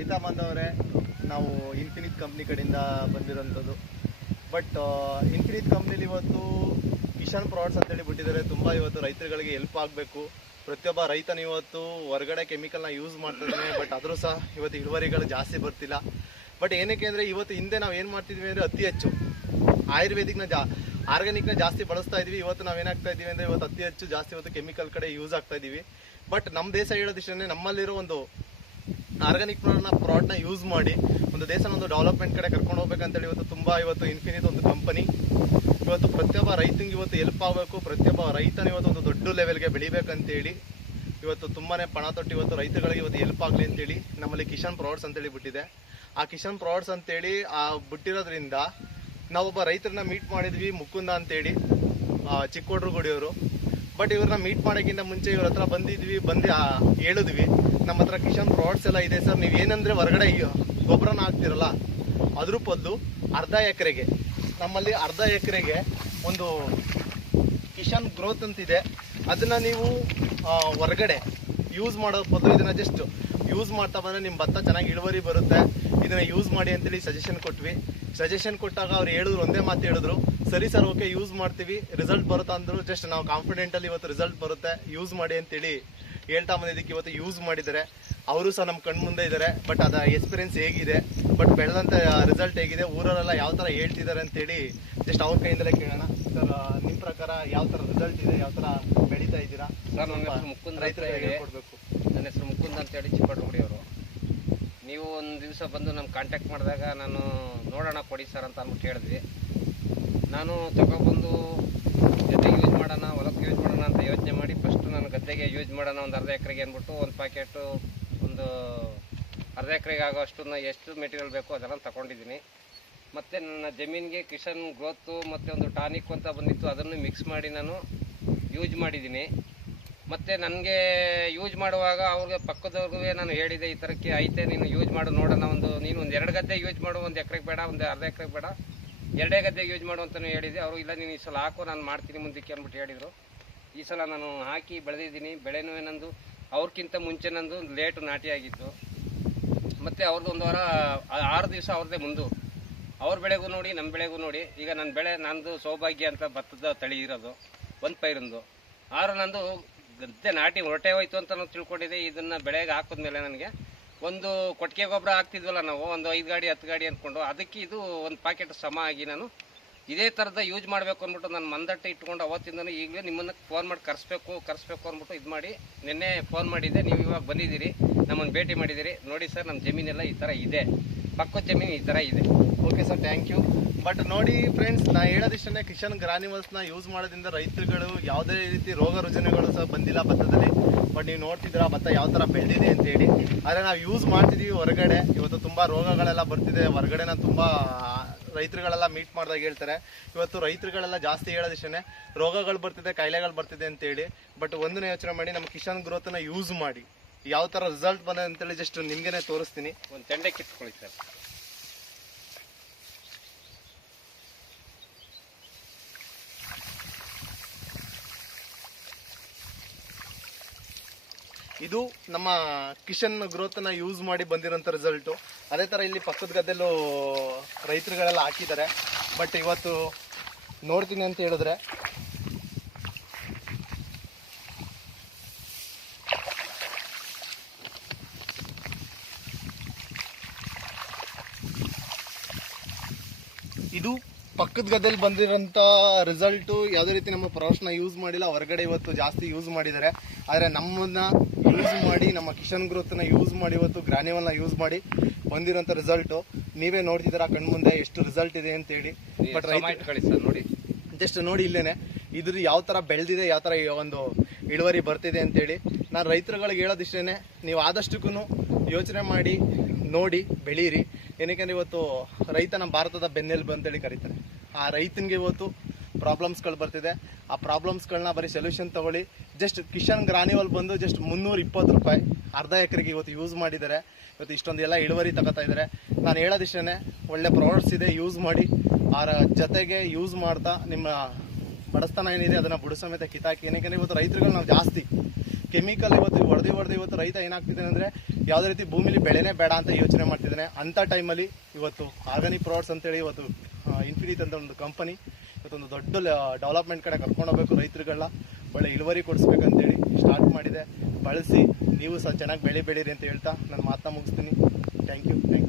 ರೈತ ಬಾಂಧವರೇ ನಾವು ಇನ್ಫಿನಿಟ್ ಕಂಪ್ನಿ ಕಡೆಯಿಂದ ಬಂದಿರೋಂಥದ್ದು. ಬಟ್ ಇನ್ಫಿನಿಟ್ ಕಂಪ್ನಿಲಿ ಇವತ್ತು ಕಿಶನ್ ಪ್ರಾಡಕ್ಟ್ಸ್ ಅಂತೇಳಿ ಬಿಟ್ಟಿದ್ದಾರೆ. ತುಂಬ ಇವತ್ತು ರೈತರುಗಳಿಗೆ ಹೆಲ್ಪ್ ಆಗಬೇಕು. ಪ್ರತಿಯೊಬ್ಬ ರೈತನ ಇವತ್ತು ಹೊರಗಡೆ ಕೆಮಿಕಲ್ನ ಯೂಸ್ ಮಾಡ್ತಿದ್ದಾನೆ ಬಟ್ ಆದರೂ ಸಹ ಇವತ್ತು ಇಳುವರಿಗಳು ಜಾಸ್ತಿ ಬರ್ತಿಲ್ಲ. ಬಟ್ ಏನಕ್ಕೆ ಅಂದರೆ ಇವತ್ತು ಹಿಂದೆ ನಾವು ಏನು ಮಾಡ್ತಿದ್ವಿ ಅಂದರೆ ಅತಿ ಹೆಚ್ಚು ಆಯುರ್ವೇದಿಕ್ನ ಜಾ ಆರ್ಗ್ಯಾನಿಕ್ನ ಜಾಸ್ತಿ ಬಳಸ್ತಾ ಇದ್ವಿ. ಇವತ್ತು ನಾವು ಏನಾಗ್ತಾ ಇದೀವಿ ಅಂದರೆ ಇವತ್ತು ಅತಿ ಹೆಚ್ಚು ಜಾಸ್ತಿ ಇವತ್ತು ಕೆಮಿಕಲ್ ಕಡೆ ಯೂಸ್ ಆಗ್ತಾ ಇದೀವಿ ಬಟ್ ನಮ್ಮ ದೇಶ ಹೇಳೋದಿಷ್ಟೇ ನಮ್ಮಲ್ಲಿರೋ ಒಂದು ಆರ್ಗಾನಿಕ್ ಪ್ರಾಡಕ್ಟ್ನ ಯೂಸ್ ಮಾಡಿ ಒಂದು ದೇಶನ ಒಂದು ಡೆವಲಪ್ಮೆಂಟ್ ಕಡೆ ಕರ್ಕೊಂಡು ಹೋಗ್ಬೇಕಂತೇಳಿ ಇವತ್ತು ತುಂಬಾ ಇವತ್ತು ಇನ್ಫಿನಿಟ್ ಒಂದು ಕಂಪನಿ ಇವತ್ತು ಪ್ರತಿಯೊಬ್ಬ ರೈತಂಗೆ ಇವತ್ತು ಹೆಲ್ಪ್ ಆಗಬೇಕು, ಪ್ರತಿಯೊಬ್ಬ ರೈತನ ಇವತ್ತು ಒಂದು ದೊಡ್ಡ ಲೆವೆಲ್ಗೆ ಬೆಳಿಬೇಕಂತೇಳಿ ಇವತ್ತು ತುಂಬಾ ಪಣ ತೊಟ್ಟು ಇವತ್ತು ರೈತಗಳಿಗೆ ಇವತ್ತು ಹೆಲ್ಪ್ ಆಗಲಿ ಅಂತೇಳಿ ನಮ್ಮಲ್ಲಿ ಕಿಶನ್ ಪ್ರಾಡ್ಸ್ ಅಂತೇಳಿ ಬಿಟ್ಟಿದೆ. ಆ ಕಿಶನ್ ಪ್ರಾಡ್ಸ್ ಅಂತೇಳಿ ಆ ಬಿಟ್ಟಿರೋದ್ರಿಂದ ನಾವೊಬ್ಬ ರೈತರನ್ನ ಮೀಟ್ ಮಾಡಿದ್ವಿ ಮುಕುಂದ ಅಂತೇಳಿ ಚಿಕ್ಕೋಡ್ರುಗುಡಿಯವರು. ಬಟ್ ಇವ್ರನ್ನ ಮೀಟ್ ಮಾಡೋಕ್ಕಿಂತ ಮುಂಚೆ ಇವ್ರ ಹತ್ರ ಬಂದಿದ್ವಿ, ಬಂದು ಹೇಳಿದ್ವಿ. ನಮ್ಮ ಹತ್ರ ಕಿಶನ್ ಪ್ರಾಡಕ್ಟ್ಸ್ ಎಲ್ಲ ಇದೆ ಸರ್. ನೀವು ಏನಂದ್ರೆ ಹೊರಗಡೆ ಗೊಬ್ಬರನ ಹಾಕ್ತಿರಲ್ಲ, ಅದ್ರ ಬದಲು ಅರ್ಧ ಎಕರೆಗೆ. ನಮ್ಮಲ್ಲಿ ಅರ್ಧ ಎಕರೆಗೆ ಒಂದು ಕಿಶನ್ ಗ್ರೋತ್ ಅಂತಿದೆ. ಅದನ್ನ ನೀವು ಹೊರಗಡೆ ಯೂಸ್ ಮಾಡೋ ಬದಲು ಇದನ್ನ ಜಸ್ಟ್ ಯೂಸ್ ಮಾಡ್ತಾ ಬಂದ್ರೆ ನಿಮ್ಮ ಭತ್ತ ಚೆನ್ನಾಗಿ ಇಳುವರಿ ಬರುತ್ತೆ. ಇದನ್ನ ಯೂಸ್ ಮಾಡಿ ಅಂತೇಳಿ ಸಜೆಷನ್ ಕೊಟ್ವಿ. ಸಜೆಷನ್ ಕೊಟ್ಟಾಗ ಅವ್ರು ಹೇಳಿದ್ರು, ಒಂದೇ ಮಾತು ಹೇಳಿದ್ರು. ಸರಿ ಸರ್ ಓಕೆ ಯೂಸ್ ಮಾಡ್ತೀವಿ. ರಿಸಲ್ಟ್ ಬರುತ್ತಾ ಅಂದ್ರು ಜಸ್ಟ್ ನಾವು ಕಾನ್ಫಿಡೆಂಟ್ ಅಲ್ಲಿ ಇವತ್ತು ರಿಸಲ್ಟ್ ಬರುತ್ತೆ. ಯೂಸ್ ಮಾಡಿ ಅಂತೇಳಿ ಹೇಳ್ತಾ ಬಂದಿದ್ದಕ್ಕೆ ಇವತ್ತು ಯೂಸ್ ಮಾಡಿದ್ದಾರೆ. ಅವರು ಸಹ ನಮ್ಮ ಕಣ್ಮುಂದೆ ಇದ್ದಾರೆ. ಬಟ್ ಅದ ಎಕ್ಸ್ಪೀರಿಯನ್ಸ್ ಹೇಗಿದೆ. ಬಟ್ ಬೆಳೆದಂತ ರಿಸಲ್ಟ್ ಹೇಗಿದೆ. ಊರಲ್ಲೆಲ್ಲ ಯಾವ ತರ ಹೇಳ್ತಿದ್ದಾರೆ ಅಂತೇಳಿ ಜಸ್ಟ್ ಅವ್ರ ಕೈಯಿಂದಲೇ ಕೇಳೋಣ. ಸರ್ ನಿಮ್ಮ ಪ್ರಕಾರ ಯಾವ ತರ ರಿಸಲ್ಟ್ ಇದೆ? ಯಾವ ತರ ಬೆಳೀತಾ ಇದ್ದೀರಾ? ಸರ್ ನನ್ನ ಹೆಸರು ಮುಕುಂದ್ ರೈತರ ಹೇಳ್ಕೊಡ್ಬೇಕು. ನನ್ನ ಹೆಸರು ಮುಕುಂದ್ ಅಂತ ಹೇಳಿ ಚಿಕ್ಕಬಳ್ಳಾಪುರಿಯವರು ನೀವು ಒಂದು ದಿವಸ ಬಂದು ನಮ್ಮ ಕಾಂಟ್ಯಾಕ್ಟ್ ಮಾಡಿದಾಗ ನಾನು ನೋಡೋಣ ಕೊಡಿ ಸರ್ ಅಂತ ಅಂದ್ಬಿಟ್ಟು ಹೇಳಿದ್ವಿ. ನಾನು ತಗೊಬಂದು ಗದ್ದೆಗೆ ಯೂಸ್ ಮಾಡೋಣ, ಹೊಲಕ್ಕೆ ಯೂಸ್ ಮಾಡೋಣ ಅಂತ ಯೋಚನೆ ಮಾಡಿ ಫಸ್ಟ್ ನಾನು ಗದ್ದೆಗೆ ಯೂಸ್ ಮಾಡೋಣ ಒಂದು ಅರ್ಧ ಎಕರೆಗೆ ಅಂದ್ಬಿಟ್ಟು ಒಂದು ಪ್ಯಾಕೆಟು ಒಂದು ಅರ್ಧ ಎಕರೆಗೆ ಆಗೋಷ್ಟನ್ನ ಎಷ್ಟು ಮೆಟೀರಿಯಲ್ ಬೇಕೋ ಅದೆಲ್ಲ ತಗೊಂಡಿದ್ದೀನಿ. ಮತ್ತು ನನ್ನ ಜಮೀನಿಗೆ ಕಿಶನ್ ಗ್ರೋತು ಮತ್ತು ಒಂದು ಟಾನಿಕ್ ಅಂತ ಬಂದಿತ್ತು, ಅದನ್ನು ಮಿಕ್ಸ್ ಮಾಡಿ ನಾನು ಯೂಸ್ ಮಾಡಿದ್ದೀನಿ. ಮತ್ತು ನನಗೆ ಯೂಸ್ ಮಾಡುವಾಗ ಅವ್ರಿಗೆ ಪಕ್ಕದವ್ರಿಗೂ ನಾನು ಹೇಳಿದೆ, ಈ ಥರಕ್ಕೆ ಐತೆ, ನೀನು ಯೂಸ್ ಮಾಡು, ನೋಡೋಣ ಒಂದು, ನೀನು ಒಂದು ಎರಡು ಗದ್ದೆ ಯೂಸ್ ಮಾಡು, ಒಂದು ಎಕರೆಗೆ ಬೇಡ, ಒಂದು ಅರ್ಧ ಎಕರೆಗೆ ಬೇಡ. ಎರಡೇ ಗದ್ದೆಗೆ ಯೂಸ್ ಮಾಡು ಅಂತಲೂ ಹೇಳಿದೆ. ಅವರು, ಇಲ್ಲ, ನೀನು ಈ ಸಲ ಹಾಕು, ನಾನು ಮಾಡ್ತೀನಿ ಮುಂದಕ್ಕೆ ಅಂದ್ಬಿಟ್ಟು ಹೇಳಿದರು. ಈ ಸಲ ನಾನು ಹಾಕಿ ಬೆಳೆದಿದ್ದೀನಿ. ಬೆಳೆನೂ ನಂದು ಅವ್ರಿಗಿಂತ ಮುಂಚೆ ನಂದು ಲೇಟು ನಾಟಿ ಆಗಿತ್ತು ಮತ್ತು ಅವ್ರದ್ದು ಒಂದು ವಾರ ಆರು ದಿವಸ ಅವ್ರದ್ದೇ ಮುಂದು. ಅವ್ರ ಬೆಳೆಗೂ ನೋಡಿ ನಮ್ಮ ಬೆಳೆಗೂ ನೋಡಿ. ಈಗ ನನ್ನ ಬೆಳೆ, ನಂದು ಸೌಭಾಗ್ಯ ಅಂತ ಭತ್ತದ ತಳಿ ಇರೋದು, ಒಂದು ಪೈರಂದು. ಆರು ನಂದು ಗದ್ದೆ ನಾಟಿ ಹೊರಟೆ ಹೋಯ್ತು ಅಂತ ನಾನು ತಿಳ್ಕೊಂಡಿದ್ದೆ. ಇದನ್ನು ಬೆಳೆಗೆ ಹಾಕಿದ್ಮೇಲೆ ನನಗೆ ಒಂದು ಕೊಟ್ಟಿಗೆ ಗೊಬ್ಬರ ಹಾಕ್ತಿದ್ವಲ್ಲ ನಾವು, ಒಂದು ಐದು ಗಾಡಿ, ಹತ್ತು ಗಾಡಿ ಅಂದ್ಕೊಂಡು, ಅದಕ್ಕೆ ಇದು ಒಂದು ಪ್ಯಾಕೆಟ್ ಸಮ ಆಗಿ ನಾನು ಇದೇ ಥರದ ಯೂಸ್ ಮಾಡಬೇಕು ಅಂದ್ಬಿಟ್ಟು ನಾನು ಮಂದಟ್ಟೆ ಇಟ್ಕೊಂಡು ಅವತ್ತಿಂದನೂ ಈಗಲೇ ನಿಮ್ಮನ್ನು ಫೋನ್ ಮಾಡಿ ಕರೆಸ್ಬೇಕು ಕರೆಸ್ಬೇಕು ಅಂದ್ಬಿಟ್ಟು ಇದು ಮಾಡಿ. ನಿನ್ನೆ ಫೋನ್ ಮಾಡಿದ್ದೆ, ನೀವು ಇವಾಗ ಬಂದಿದ್ದೀರಿ. ನಮ್ಮನ್ನು ಭೇಟಿ ಮಾಡಿದ್ದೀರಿ. ನೋಡಿ ಸರ್ ನಮ್ಮ ಜಮೀನೆಲ್ಲ ಈ ಥರ ಇದೆ. ಪಕ್ಕದ ಜಮೀನು ಈ ಥರ ಇದೆ. Okay sir thank you but ನೋಡಿ ಫ್ರೆಂಡ್ಸ್ ನಾ ಹೇಳೋದಿಷ್ಟೇ ಕಿಶನ್ ಗ್ರಾನಿಮಲ್ಸ್ನ ಯೂಸ್ ಮಾಡೋದ್ರಿಂದ ರೈತರುಗಳು ಯಾವುದೇ ರೀತಿ ರೋಗ ರುಜಿನಗಳು ಸಹ ಬಂದಿಲ್ಲ ಭತ್ತದಲ್ಲಿ. ಬಟ್ ನೀವು ನೋಡ್ತಿದ್ದೀರಾ ಭತ್ತ ಯಾವ ತರ ಬೆಳೆದಿದೆ ಅಂತ ಹೇಳಿ. ಆದ್ರೆ ನಾವು ಯೂಸ್ ಮಾಡ್ತಿದೀವಿ ಹೊರಗಡೆ. ಇವತ್ತು ತುಂಬಾ ರೋಗಗಳೆಲ್ಲ ಬರ್ತಿದೆ. ಹೊರಗಡೆನ ತುಂಬಾ ರೈತರುಗಳೆಲ್ಲ ಮೀಟ್ ಮಾಡಿದಾಗ ಹೇಳ್ತಾರೆ. ಇವತ್ತು ರೈತರುಗಳೆಲ್ಲ ಜಾಸ್ತಿ ಹೇಳೋದಿಷ್ಟೇ ರೋಗಗಳು ಬರ್ತಿದೆ, ಕಾಯಿಲೆಗಳು ಬರ್ತಿದೆ ಅಂತ ಹೇಳಿ ಬಟ್ ಒಂದನೇ ಯೋಚನೆ ಮಾಡಿ, ನಮ್ಮ ಕಿಶನ್ ಗ್ರೋತ್ನ ಯೂಸ್ ಮಾಡಿ. ಯಾವ ತರ ರಿಸಲ್ಟ್ ಬಂದಿದೆ ಅಂತೇಳಿ ಜಸ್ಟ್ ನಿಮಗೇನೆ ತೋರಿಸ್ತೀನಿ. ಒಂದು ತೆಂಡೆ ಕಿತ್ಕೊಳ್ಳಿ ಸರ್. ಇದು ನಮ್ಮ ಕಿಶನ್ ಗ್ರೋತ್ನ ಯೂಸ್ ಮಾಡಿ ಬಂದಿರೋಂಥ ರಿಸಲ್ಟು ಅದೇ ತರ ಇಲ್ಲಿ ಪಕ್ಕದ ಗದ್ದೆಲ್ಲೂ ರೈತರುಗಳೆಲ್ಲ ಹಾಕಿದ್ದಾರೆ. ಬಟ್ ಇವತ್ತು ನೋಡ್ತೀನಿ ಅಂತ ಹೇಳಿದ್ರೆ ಇದು ಪಕ್ಕದ ಗದ್ದೆಲಿ ಬಂದಿರೋಂಥ ರಿಸಲ್ಟು ಯಾವುದೇ ರೀತಿ ನಮ್ಮ ಪ್ರಾಡಕ್ಟ್ನ ಯೂಸ್ ಮಾಡಿಲ್ಲ. ಹೊರಗಡೆ ಇವತ್ತು ಜಾಸ್ತಿ ಯೂಸ್ ಮಾಡಿದ್ದಾರೆ. ಆದರೆ ನಮ್ಮನ್ನ ಯೂಸ್ ಮಾಡಿ ನಮ್ಮ ಕಿಶನ್ ಗ್ರೋತ್ನ ಯೂಸ್ ಮಾಡಿ ಇವತ್ತು ಗ್ರಾನ್ಯುವಲ್ನ ಯೂಸ್ ಮಾಡಿ ಬಂದಿರೋಂಥ ರಿಸಲ್ಟು ನೀವೇ ನೋಡ್ತಿದ್ದೀರಾ ಕಣ್ಮುಂದೆ ಎಷ್ಟು ರಿಸಲ್ಟ್ ಇದೆ ಅಂತೇಳಿ. ಬಟ್ ರೈಟ್ ರೈತ ಇಟ್ಕೊಳ್ಳಿ ಸರ್ ನೋಡಿ. ಜಸ್ಟ್ ನೋಡಿ ಇಲ್ಲೇನೆ ಇದ್ರ ಯಾವ ತರ ಬೆಳೆದಿದೆ ಯಾವ ತರ ಒಂದು ಇಳುವರಿ ಬರ್ತಿದೆ ಅಂತೇಳಿ. ನಾನು ರೈತರುಗಳಿಗೆ ಹೇಳೋದಿಷ್ಟೇನೆ ನೀವು ಆದಷ್ಟಕ್ಕೂ ಯೋಚನೆ ಮಾಡಿ ನೋಡಿ ಬೆಳೀರಿ. ಏನಕ್ಕೆ ಇವತ್ತು ರೈತ ನಮ್ಮ ಭಾರತದ ಬೆನ್ನೆಲುಬು ಅಂತೇಳಿ ಕರೀತಾರೆ. ಆ ರೈತನಿಗೆ ಇವತ್ತು ಪ್ರಾಬ್ಲಮ್ಸ್ಗಳು ಬರ್ತಿದೆ. ಆ ಪ್ರಾಬ್ಲಮ್ಸ್ಗಳನ್ನ ಬರೀ ಸೊಲ್ಯೂಷನ್ ತಗೊಳ್ಳಿ. ಜಸ್ಟ್ ಕಿಶನ್ ಗ್ರಾನಿವಲ್ ಬಂದು ಜಸ್ಟ್ ಮುನ್ನೂರ ಇಪ್ಪತ್ತು ರೂಪಾಯಿ ಅರ್ಧ ಎಕರೆಗೆ ಇವತ್ತು ಯೂಸ್ ಮಾಡಿದ್ದಾರೆ. ಇವತ್ತು ಇಷ್ಟೊಂದು ಎಲ್ಲ ಇಳುವರಿ ತಗೋತಾ ಇದ್ದಾರೆ. ನಾನು ಹೇಳೋದಿಷ್ಟೇ ಒಳ್ಳೆ ಪ್ರಾಡಕ್ಟ್ಸ್ ಇದೆ ಯೂಸ್ ಮಾಡಿ. ಅದರ ಜೊತೆಗೆ ಯೂಸ್ ಮಾಡ್ತಾ ನಿಮ್ಮ ಬಡಸ್ತನ ಏನಿದೆ ಅದನ್ನು ಬುಡ ಸಮೇತ ಕಿತ್ತಾಕಿ. ಏನಕ್ಕೆ ಇವತ್ತು ರೈತರುಗಳು ನಾವು ಜಾಸ್ತಿ. ಕೆಮಿಕಲ್ ಇವತ್ತು ಹೊಡೆದು ಹೊಡೆದು ಇವತ್ತು ರೈತ ಏನಾಗ್ತಿದ್ದಾನೆ ಅಂದರೆ ಯಾವುದೇ ರೀತಿ ಭೂಮಿಲಿ ಬೆಳೆನೇ ಬೇಡ ಅಂತ ಯೋಚನೆ ಮಾಡ್ತಿದ್ದಾನೆ. ಅಂಥ ಟೈಮಲ್ಲಿ ಇವತ್ತು ಆರ್ಗಾನಿಕ್ ಪ್ರಾಡಕ್ಟ್ಸ್ ಅಂತೇಳಿ ಇವತ್ತು ಇನ್ಫಿನಿಟ್ ಅಂತ ಒಂದು ಕಂಪನಿ ಇವತ್ತೊಂದು ದೊಡ್ಡ ಡೆವಲಪ್ಮೆಂಟ್ ಕಡೆ ಕರ್ಕೊಂಡು ಹೋಗ್ಬೇಕು ರೈತರುಗಳನ್ನ ಒಳ್ಳೆ ಇಳುವರಿ ಕೊಡಿಸ್ಬೇಕಂತೇಳಿ ಸ್ಟಾರ್ಟ್ ಮಾಡಿದೆ. ಬಳಸಿ, ನೀವು ಸಹ ಚೆನ್ನಾಗಿ ಬೆಳೆ ಬೆಳೀರಿ ಅಂತ ಹೇಳ್ತಾ ನಾನು ಮಾತನ್ನ ಮುಗಿಸ್ತೀನಿ. Thank you thank you